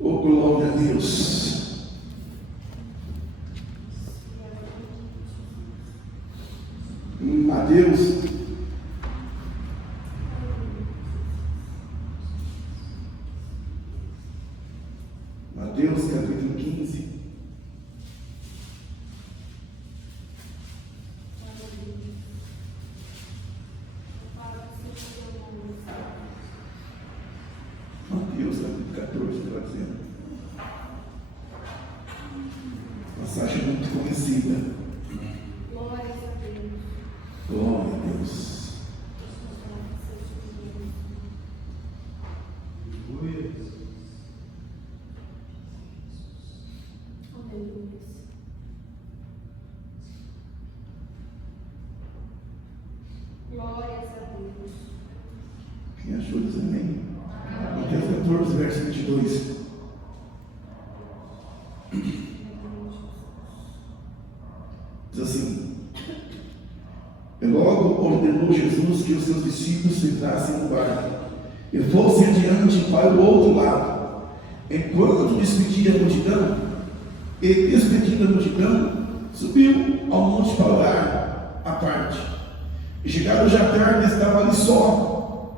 Oh, glória a Deus. Mateus capítulo 15. Mateus capítulo 14, está dizendo. Passagem muito conhecida. Glória a Deus. Glória a Deus. Glórias a Deus. Quem achou diz amém? Mateus 14, verso 22. Diz assim: e logo ordenou Jesus que os seus discípulos entrassem no barco e fossem adiante para o outro lado. Enquanto despedia a multidão, e despedindo a multidão, subiu ao monte para orar à parte. E chegado já tarde, estava ali só.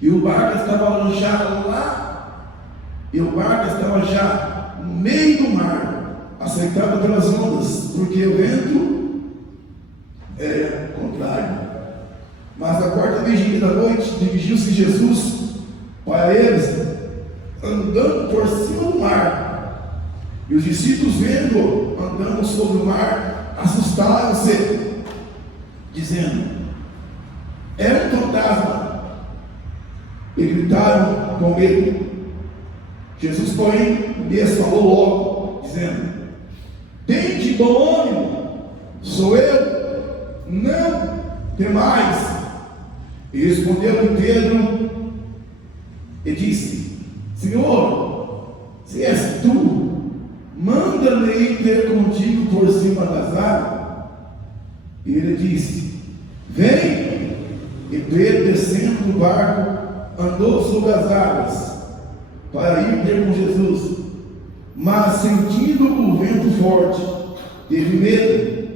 E o barco estava já no meio do mar, açoitado pelas ondas, porque o vento era contrário. Mas na quarta vigília da noite, dirigiu-se Jesus para eles, andando por cima do mar. E os discípulos, vendo andando sobre o mar, assustaram-se, dizendo: é um fantasma, e gritaram com medo. Jesus, porém, lhes falou logo, dizendo: tende bom ânimo, sou eu, não temais. E respondeu Pedro e disse: Senhor, se és tu, manda-me ir ter contigo por cima das águas. E ele disse: vem. E Pedro, descendo do barco, andou sobre as águas para ir ter com Jesus. Mas sentindo o vento forte, teve medo,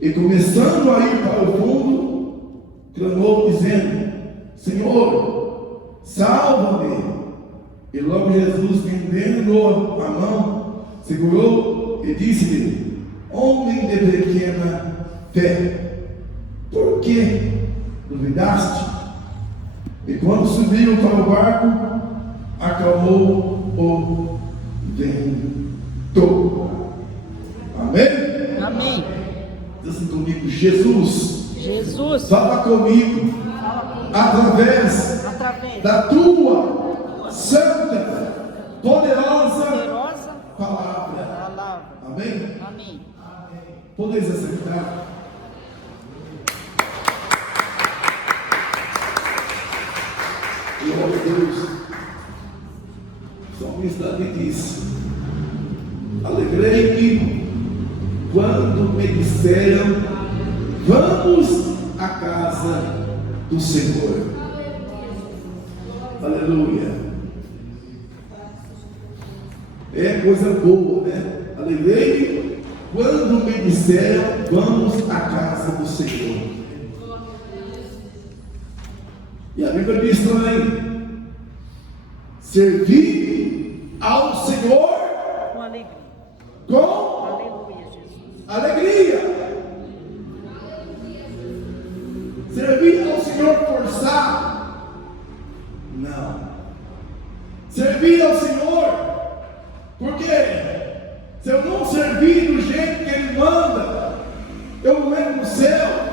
e começando a ir para o fundo, clamou dizendo: Senhor, salva-me. E logo Jesus, estendendo a mão, segurou e disse-lhe: homem de pequena fé, por que duvidaste? E quando subiram para o barco, acalmou o vento. Amém? Amém. Diz assim comigo: Jesus, fala comigo, através da tua santa, poderosa palavra. Amém? Amém. Podeis aceitar? Glória a Deus. O salmista diz: alegrei-me quando me disseram, vamos à casa do Senhor. Aleluia. É coisa boa, né? Alegrei-me quando me disseram, vamos à casa do Senhor. E a Bíblia diz também: servir ao Senhor Com alegria. com Aleluia, Jesus. alegria. Servir ao Senhor forçado? Não. Servir ao Senhor, porque se eu não servir do jeito que Ele manda, eu não entro no céu.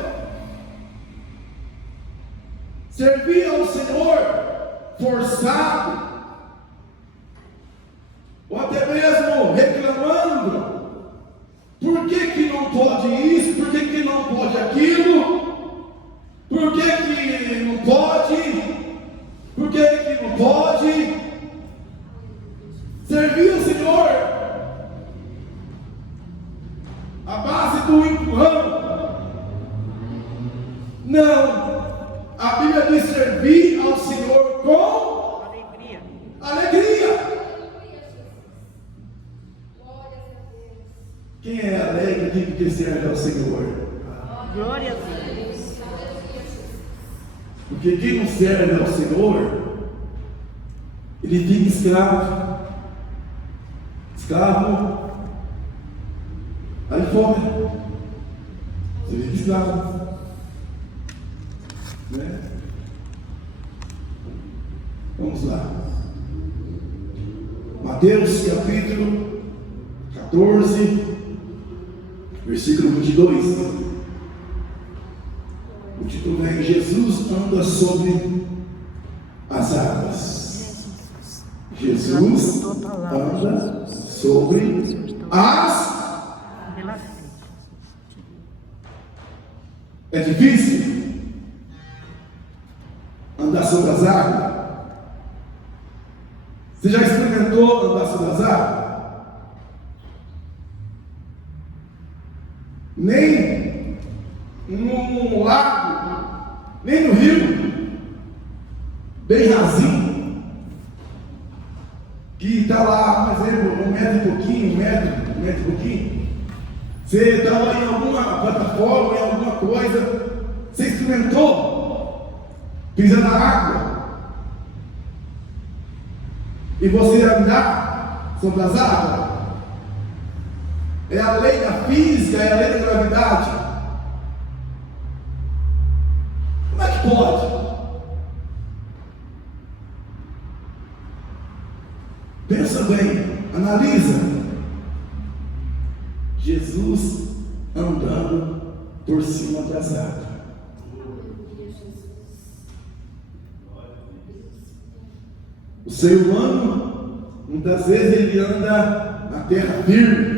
Servir ao Senhor forçado, ou até mesmo reclamando, por que não pode isso, por que não pode aquilo, por que não pode, por que não pode. Servir ao Senhor a base do empurrão? Não. A Bíblia diz servir ao Senhor com Alegria. alegria. que serve ao Senhor. Glória a Deus. Porque quem não serve ao Senhor, ele fica escravo. Escravo aí fora. Você fica escravo. Né? Vamos lá. Mateus capítulo 14, versículo 22. O título é Jesus anda sobre as águas. Jesus anda sobre as. Pela fé. É difícil andar sobre as águas? Você já experimentou andar sobre as águas? Nem num lago, nem no rio, bem rasinho, que está lá, por exemplo, 1 metro e pouquinho, 1 metro e pouquinho. Você estava em alguma plataforma, em alguma coisa, você experimentou pisar na água e você andar sobre as águas? É a lei da física, é a lei da gravidade. Como é que pode? Pensa bem, analisa. Jesus andando por cima das águas. O ser humano, muitas vezes, ele anda na terra firme.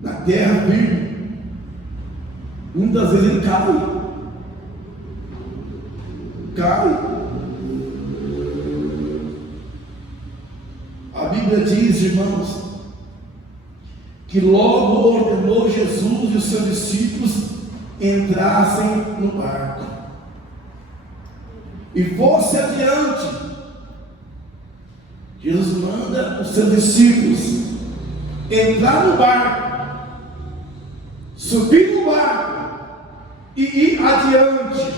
Na terra firme. Muitas vezes ele cai. A Bíblia diz, irmãos, que logo ordenou Jesus e os seus discípulos entrassem no barco e fosse adiante. Jesus manda os seus discípulos entrar no barco, subir no barco e ir adiante,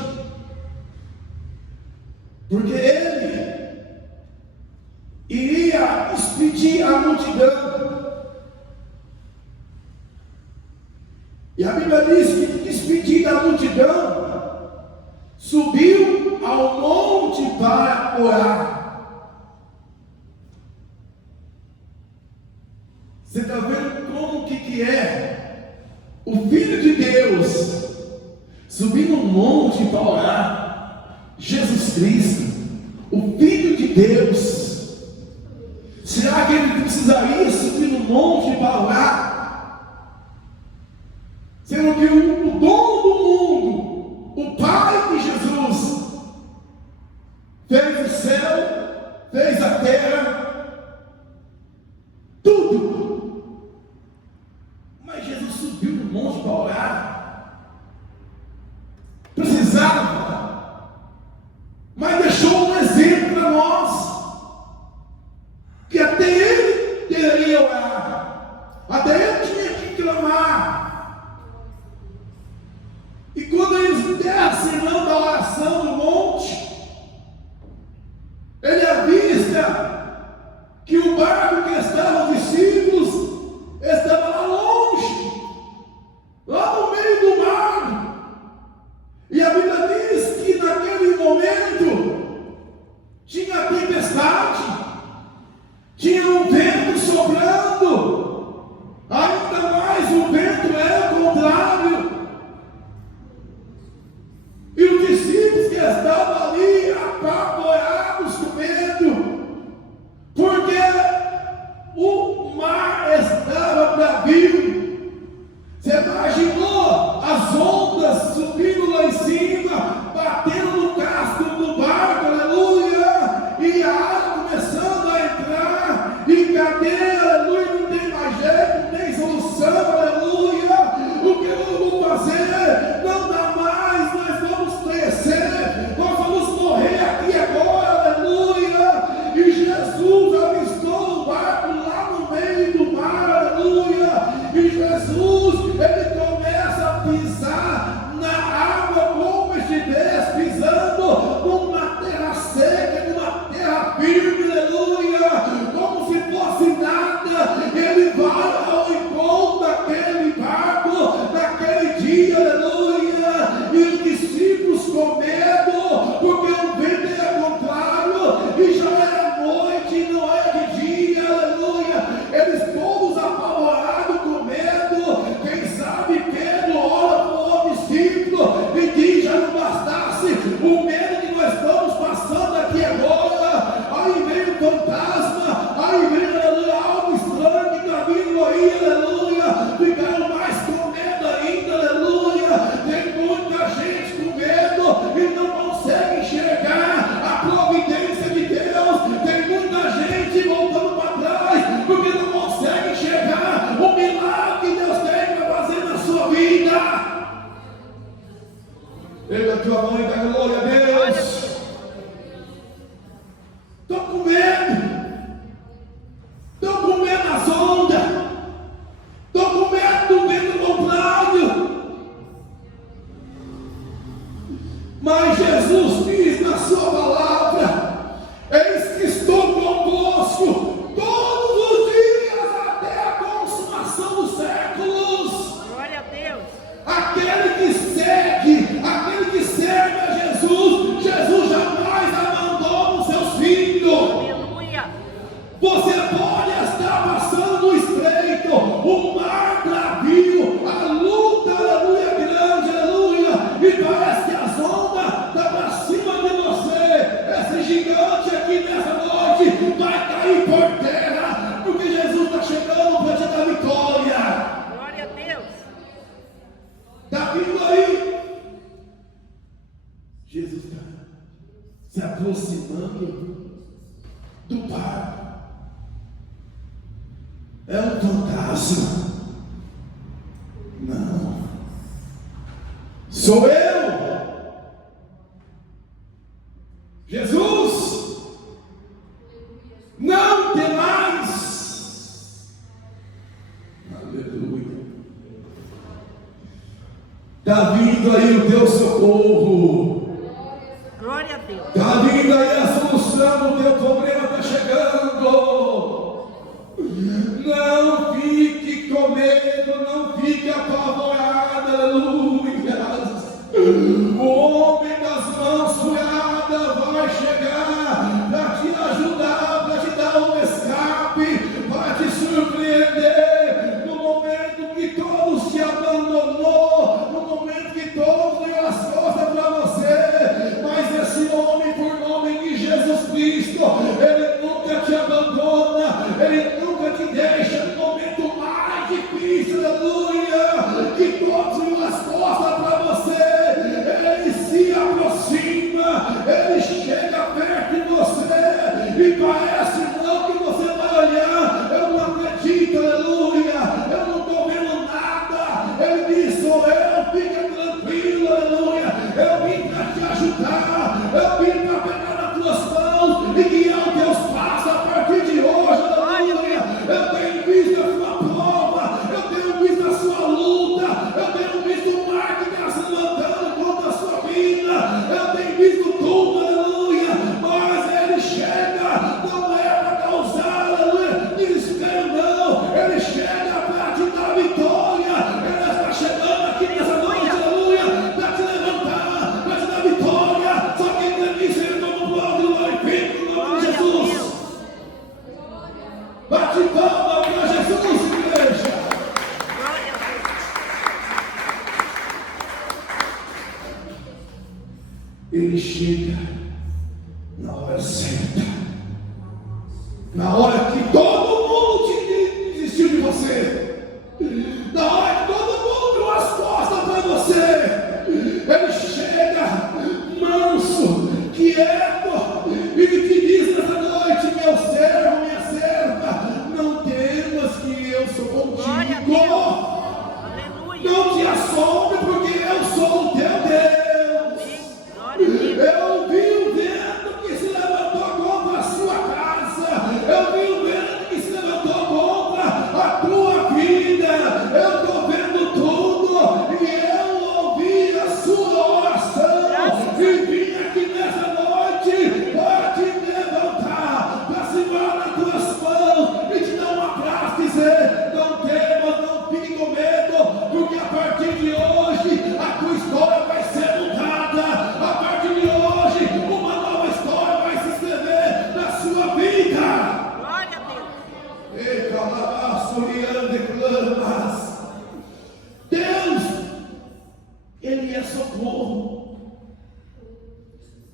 porque ele iria despedir a multidão. E a Bíblia diz que, despedindo a multidão, subiu ao monte para orar. Você está vendo como que é o Filho de Deus subir no monte para orar? Jesus Cristo, o Filho de Deus. Será que ele precisaria subir no monte para orar? Sendo que o dono do mundo, o Pai de Jesus, fez o céu, fez a terra, tudo. Mas Jesus subiu no monte para orar. Precisava, mas deixou um exemplo para nós, que até ele deveria orar, até ele tinha que clamar. E quando eles descem da oração no monte, ele avista que o barco que estava os discípulos estava lá longe, lá no meio do mar. E a Bíblia diz que naquele momento tinha tempestade, tinha um vento soprando, ainda mais o vento era contrário. E os discípulos que estavam ali apavorados com medo, porque o mar estava bravio. Você imaginou as ondas subindo lá em cima, batendo no casco do barco? o medo que nós estamos passando aqui agora, aí vem o fantasma, aí vem, aleluia, algo estranho que está vindo aí, aleluia, ficaram mais com medo ainda, aleluia. Tem muita gente com medo e não consegue enxergar a providência de Deus. Tem muita gente voltando para trás porque não consegue enxergar o milagre que Deus tem para fazer na sua vida. Pega a tua mão e dá glória a Deus. Estou com medo. Estou com medo das ondas. Estou com medo do vento contrário. Mas Jesus diz na sua palavra: eis que estou convosco todos os dias até a consumação dos séculos. Glória a Deus. Aquele que serve a Jesus, Jesus jamais abandona os seus filhos. Aleluia. Você pode estar passando no estreito, o mar bravio, a luta, aleluia, grande, aleluia, e parece que as ondas estão para cima de você. Esse gigante aqui nessa noite vai cair por terra, porque Jesus está chegando para te dar vitória. Glória a Deus. Está vindo aí. Jesus está se aproximando do Pai. É um fantasma? Não. Sou eu. Jesus. Não tem mais. Aleluia. Está vindo aí o teu socorro. Glória a Deus. Está vindo aí a solução do teu problema, está chegando. Não fique com medo, não fique apavorado, aleluia. O homem das mãos furadas vai chegar para te ajudar, para te dar um escape, para te surpreender. No momento que todos te abandonou, no momento que todos deu as costas para você, mas esse homem, por nome de Jesus Cristo, ele nunca te abandona, ele nunca te deixa no momento mais difícil, aleluia, que todos deu as costas para você. Ele se aproxima, ele chega perto de você e parece não que você vai olhar, eu não acredito, aleluia, eu não estou vendo nada. Ele diz: sou eu, fica tranquilo, aleluia, eu vim para te ajudar, eu vim para pegar nas tuas mãos e guiar os teus passos a partir de hoje, aleluia. Eu tenho visto a sua prova, eu tenho visto a sua luta, eu tenho visto o mar que está se levantando contra a sua vida, eu tenho visto tudo, aleluia, mas ele chega, não é para causar, aleluia, desespero, não, ele chega para te dar vitória, ele está chegando aqui nessa noite, aleluia, para te levantar, para te dar vitória. Só quem crê nisso, ele toma o glória, glorifica o nome de Jesus. Bate palma para Jesus, igreja. Glória a Deus. Ele chega na hora certa, na hora que todo mundo desistiu de você, na hora que todo mundo deu as costas para você. Ele chega manso, quieto, e te diz nessa noite: meu servo, minha serva, não temas, que eu sou Glória a contigo. Deus. Aleluia. Não te assombre, porque eu sou o teu Deus. Glória a Deus. Eu vi o vento que se levantou contra a sua casa. Eu vi o vento que se levantou contra a tua vida. Eu estou vendo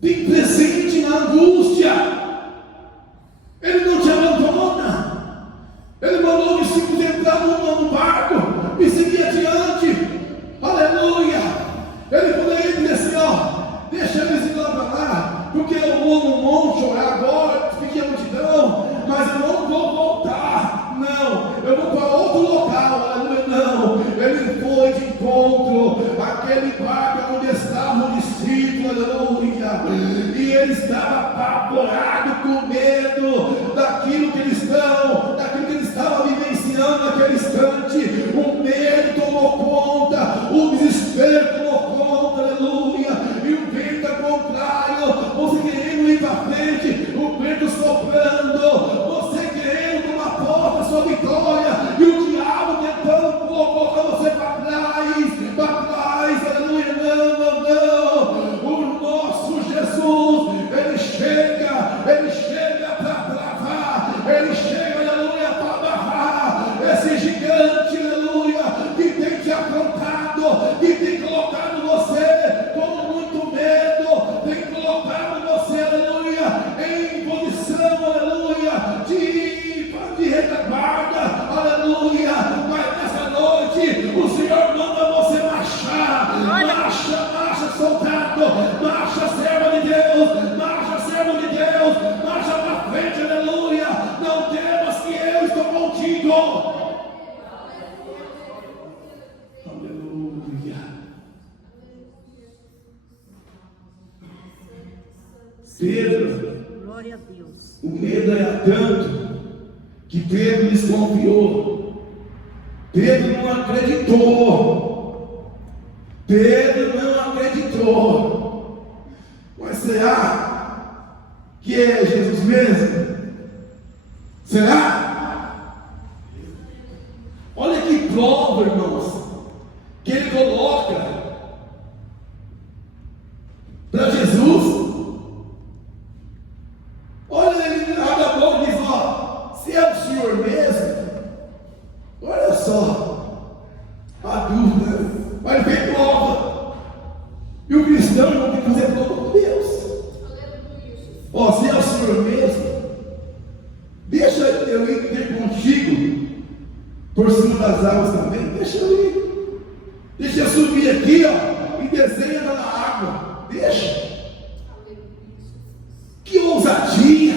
tem presente na angústia. Ele não te abandona. Ele mandou os discípulos entrar no barco e seguir adiante. Aleluia. Ele falou a ele assim, ó, deixa eles ir lá para lá, porque eu vou no monte orar agora, fiquei a multidão, mas eu não vou voltar. Não, eu vou para outro local. Aleluia. Não, ele foi de encontro àquele barco onde estava o discípulo. Aleluia. E ele estava apavorado, com medo daquilo que eles estavam vivenciando naquele instante. O medo tomou conta, o desespero tomou conta. Aleluia. E o vento contrário, você querendo ir para frente, o vento soprando, você querendo tomar posse da sua vitória, e o diabo tentando colocar você para trás. Aleluia. Não. O nosso Jesus, ele chega para travar, ele chega, aleluia, para barrar esse gigante, aleluia, que tem te afrontado, que tem colocado você com muito medo, tem colocado você, aleluia, em posição, aleluia, de retaguarda, aleluia. Mas nessa noite o Senhor manda você marchar, marcha soldado, marcha servo de Deus, marcha para frente, aleluia. Não temas que eu estou contigo. Aleluia. Pedro, Glória a Deus. o medo era tanto que Pedro desconfiou. Pedro não acreditou. Mas será que é Jesus mesmo? Será? Olha que prova, irmãos, que ele coloca para Jesus. Olha, ele abre a boca e diz, ó, se é o Senhor mesmo, olha só, a dúvida, mas vem prova. E o cristão não tem que fazer prova com Deus. Ó, se é o Senhor mesmo, deixa eu ir ter contigo por cima das águas também. Deixa eu ir. Deixa eu subir aqui, ó, e desenha na água. Deixa. Que ousadia!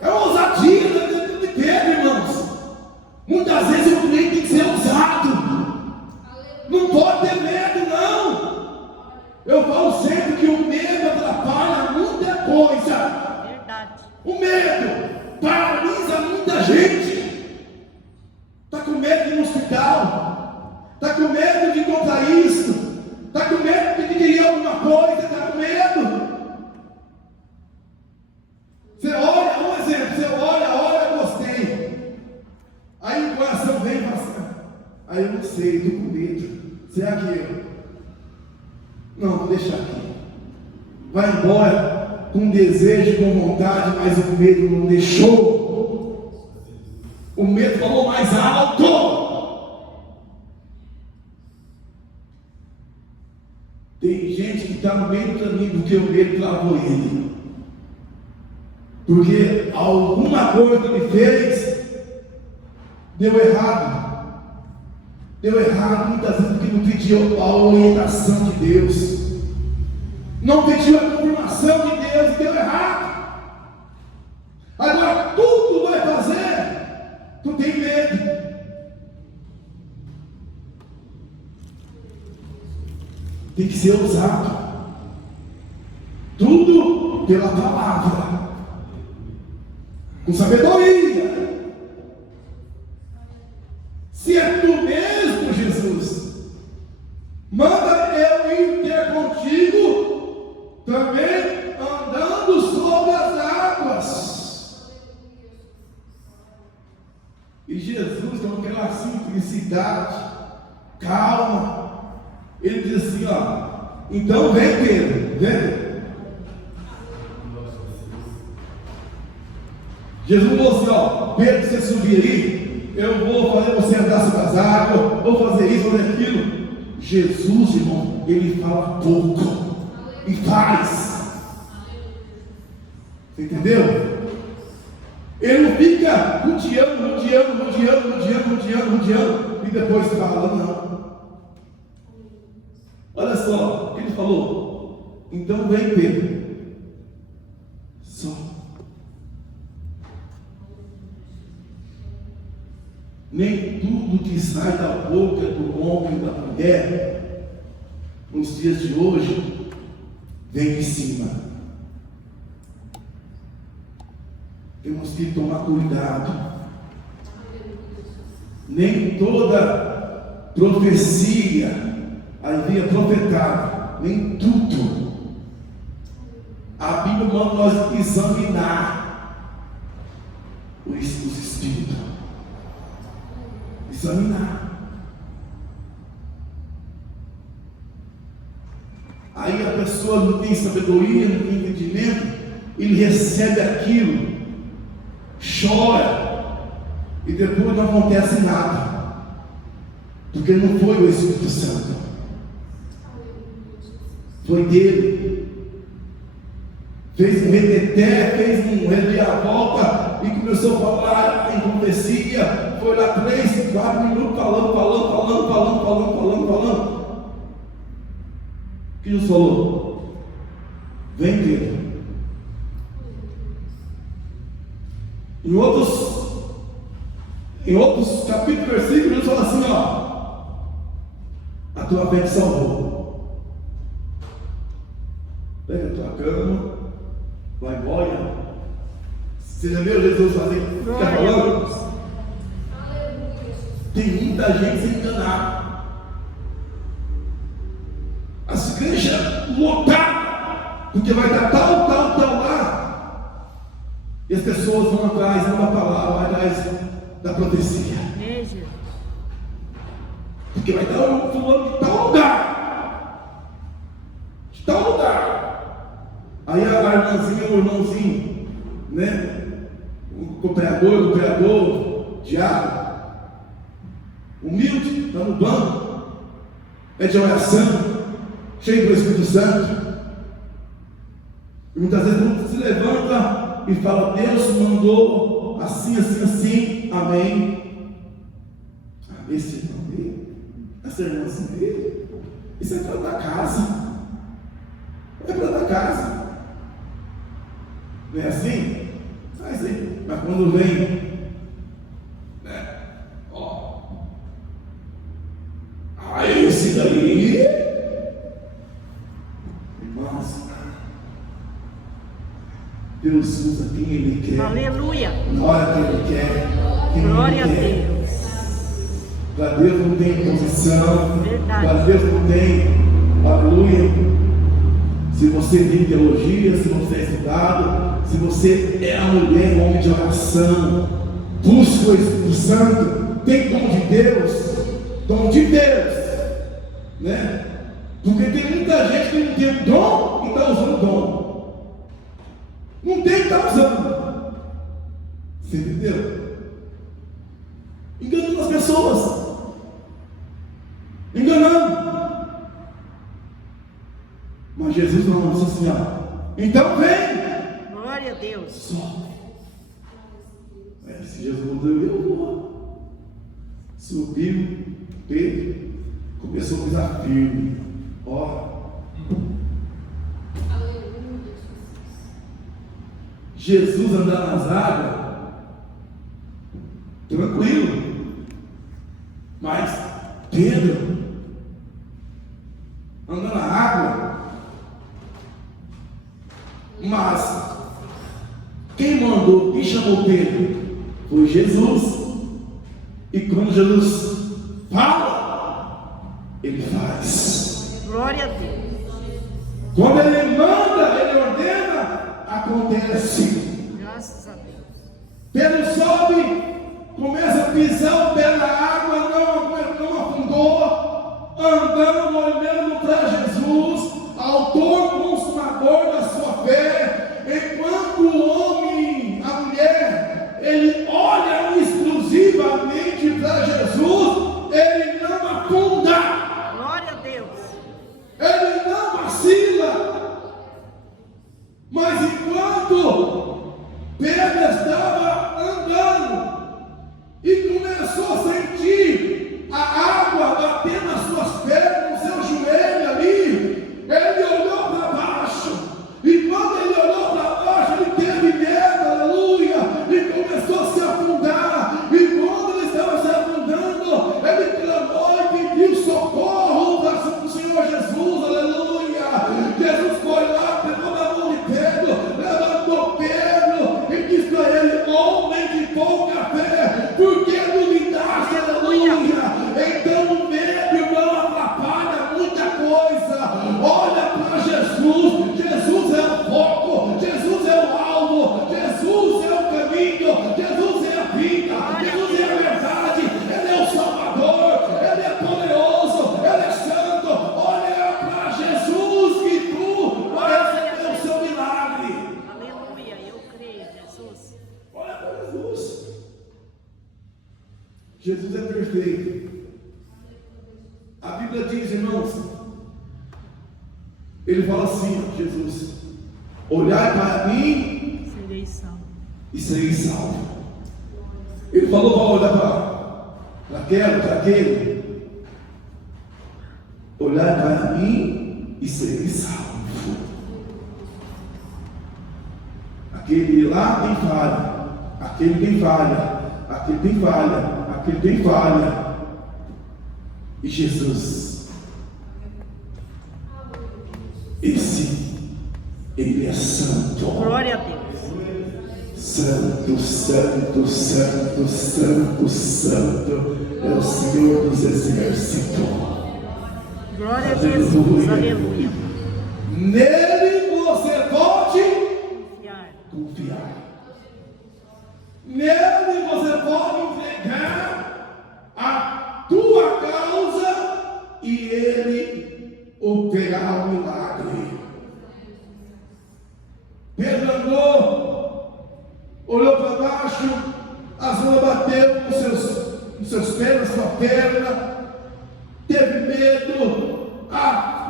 É ousadia de Pedro, irmãos. Muitas vezes o crente tem que ser ousado. Não pode ter medo, não. Eu falo sempre que o medo atrapalha muita coisa. Verdade. O medo paralisa muita gente. Está com medo de ir no hospital. Está com medo de encontrar isso. Está com medo de adquirir alguma coisa. Está com medo. Você olha, um exemplo, você olha, eu gostei. Aí o coração vem passando. Aí eu não sei, estou com medo. Será que eu? Não, vou deixar aqui. Vai embora com desejo, com vontade, mas o medo não deixou. O medo falou mais alto. Tem gente que está no meio do caminho porque o medo travou ele. Porque alguma coisa que ele fez deu errado. Deu errado muitas vezes porque não pediu a orientação de Deus. Não pediu a confirmação de Deus e deu errado. Agora tudo vai fazer. Tu tem medo. Tem que ser ousado. Tudo pela palavra. Com sabedoria. Se é tu mesmo, Jesus, manda eu ir ter contigo também andando sobre as águas. E Jesus, com aquela simplicidade, calma, ele diz assim, ó, então vem Pedro, vem. Jesus falou assim, ó, Pedro, você subir aí, eu vou fazer você andar sobre as águas, vou fazer isso, fazer aquilo. Jesus, irmão, ele fala pouco, e faz. Você entendeu? Ele não fica rodeando e depois fala, não. Olha só o que ele falou. Então vem Pedro. Só. Nem tudo que sai da boca do homem e da mulher, nos dias de hoje, vem de cima. Temos que tomar cuidado. Nem toda profecia havia profetado, nem tudo. A Bíblia manda nós examinar os espíritos. Examinar. Aí a pessoa não tem sabedoria, não tem entendimento, ele recebe aquilo, chora, e depois não acontece nada, porque não foi o Espírito Santo, foi dele. Fez um reteté, fez um reviravolta e começou a falar em profecia. Foi lá 3, 4 minutos falando. O que Jesus falou? Vem, Pedro. Em outros capítulos, versículos, Jesus fala assim, a tua fé te salvou. Pega a tua cama, vai embora. Você já viu Jesus fazer? Fica falando? Tem muita gente se enganar. As igrejas lotadas, porque vai dar tal lá. E as pessoas vão atrás, não da palavra, vão atrás da profecia. Porque vai dar um fulano de tal lugar. De tal lugar. Aí a irmãzinha, o irmãozinho, né? O cooperador, diabo, humilde, está no banco, é de oração, cheio do Espírito Santo. E muitas vezes muitos se levanta e fala, Deus mandou assim, amém. Esse irmão dele, essa irmãzinha dele, isso é para da casa. É para da casa. Não é assim? Mas quando vem, né? Esse daí, irmãos, Deus usa quem Ele quer. Aleluia. Na hora que Ele quer. Glória Ele a quer. Deus. Para Deus não tem posição. Verdade. Para Deus não tem. Aleluia. Se você tem teologia, se você é estudado, se você é a mulher, um homem de oração, busca o Espírito Santo, tem dom de Deus, né? Porque tem muita gente que não tem dom e está usando dom. Não tem e está usando. Você entendeu? Enganando as pessoas. Enganando. Mas Jesus não disse assim, então vem. Glória a Deus. Só. Se Jesus mandou, eu vou. Subiu Pedro, começou a pisar firme. Jesus andar nas águas, tranquilo. Mas Pedro andando na água. Mas quem mandou, quem chamou Pedro? Foi Jesus. E quando Jesus fala, ele faz. Glória a Deus. Quando ele manda, ele ordena, acontece. Graças a Deus. Pedro sobe, começa a pisar o pé na água, não afundou, andando, olhando para Jesus, autor, consumador da sua fé. Enquanto o homem, a mulher, ele olha exclusivamente para Jesus, ele não afunda. Glória a Deus. Ele não vacila. Jesus é perfeito. A Bíblia diz, irmãos, ele fala assim, ó, Jesus: olhai para mim Serei salvo. e serei salvo. Ele falou para olhar para aquela, para aquele: olhai para mim e serei salvo. Aquele lá tem falha, aquele tem falha, aquele tem falha, aquele tem falha. E Jesus, ele é santo. Glória a Deus. Santo, santo, santo, santo, santo é o Senhor dos exércitos. Glória a Jesus. Aleluia. Nele você pode Confiar. confiar. Nele você pode entregar a tua causa e ele operará o milagre. Pedro andou, olhou para baixo, as ondas bateram nos seus pés, na sua perna, teve medo,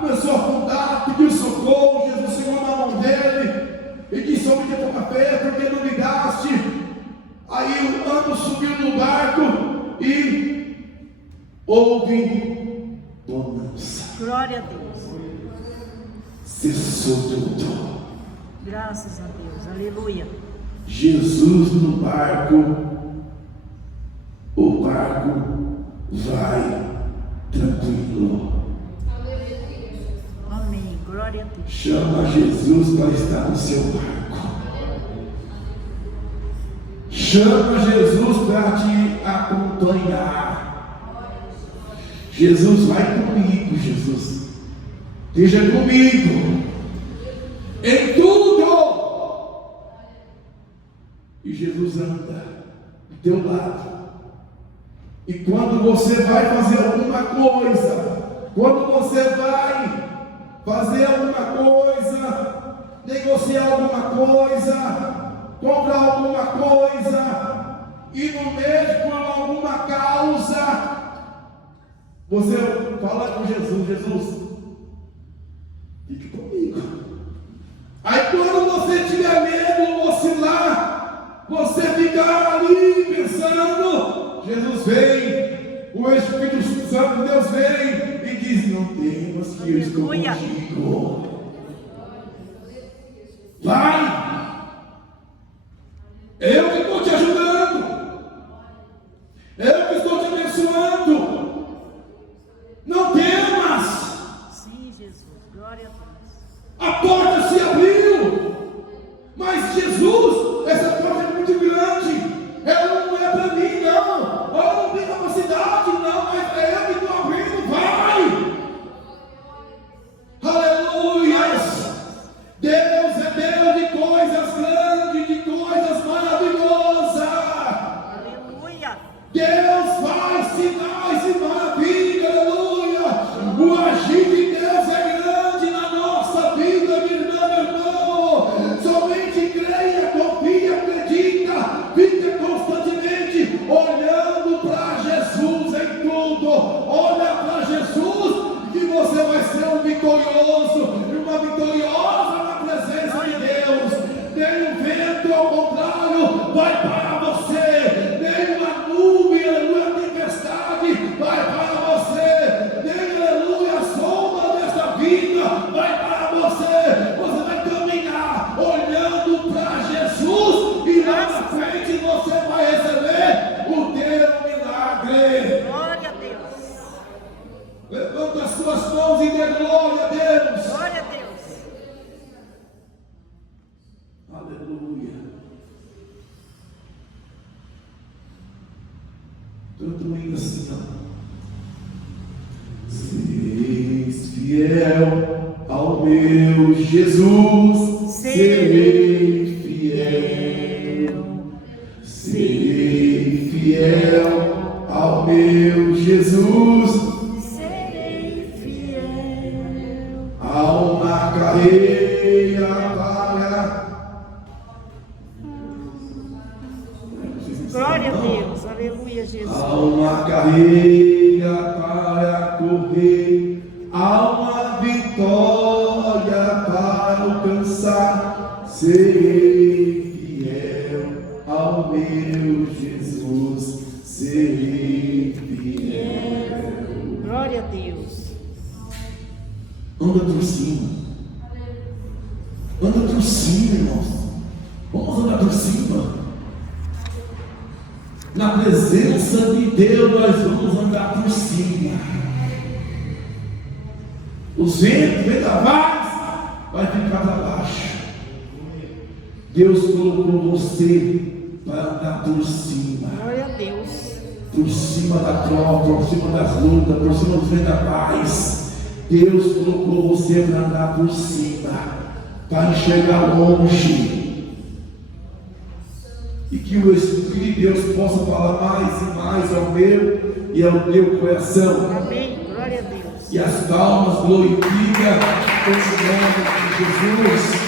começou a afundar, pediu socorro. Jesus segurou na mão dele e disse: homem de pouca fé, por que não me daste? Aí o anjo subiu no barco e houve bonança. Glória a Deus. Cessou tudo. Graças a Deus. Aleluia. Jesus no barco, o barco vai tranquilo. Amém. Glória a Deus. Chama Jesus para estar no seu barco. Chama Jesus para te acompanhar. Jesus, vai comigo, Jesus. Esteja comigo em tudo. E Jesus anda do teu lado. E quando você vai fazer alguma coisa, negociar alguma coisa, comprar alguma coisa, ir no médico por alguma causa, você fala com Jesus: Jesus, fique comigo. Aí quando você tiver medo, oscilar, você ficar ali pensando, Jesus vem, o Espírito Santo de Deus vem e diz: não temas, que eu estou contigo. Vai! Eu que estou te ajudando, eu que estou te abençoando. Não temas. Sim, Jesus. Glória a Deus. A porta se abriu, mas Jesus, essa porta é muito grande, ela não é para mim, não, ela não tem capacidade, não, mas é eu que estou abrindo. Vai! Aleluia! Deus é Deus de coisas grandes, de coisas maravilhosas. Aleluia. Deus faz sinais e maravilhas, aleluia. O agir de Deus é grande na nossa vida, minha irmã, meu irmão. Somente creia, confia, acredita, fica constantemente olhando para Jesus em tudo. Olha para Jesus que você vai ser um vitorioso e uma vitoriosa na presença de Deus. Nem o vento, ao contrário, vai para você. Nem uma nuvem, aleluia, tempestade vai para você. Nem, aleluia, a sombra desta vida vai para você. Você vai caminhar olhando para Jesus e lá na frente você vai receber o teu milagre. Glória a Deus. Levanta as suas mãos e dê glória a Deus. Glória a Deus. Aleluia. Tanto ainda assim, ó. Sereis fiel ao meu Jesus, serei fiel. Serei fiel ao meu Jesus, Serei fiel. a uma carreira para. Glória a Deus. Aleluia. Aleluia, Jesus. Há uma carreira para correr, há uma vitória para alcançar. Serei fiel ao meu Jesus, serei fiel. Glória a Deus. Anda por cima. Anda por cima, irmãos. Vamos andar por cima. Na presença de Deus nós vamos andar por cima. Os ventos vendavais vai ficar para baixo. Deus colocou você para andar por cima. Glória a Deus. Por cima da prova, por cima das lutas, por cima dos vendavais. Deus colocou você para andar por cima, para enxergar longe. E que o Espírito de Deus possa falar mais e mais ao meu e ao teu coração. Amém. Glória a Deus. E as palmas glorificam o nome de Jesus.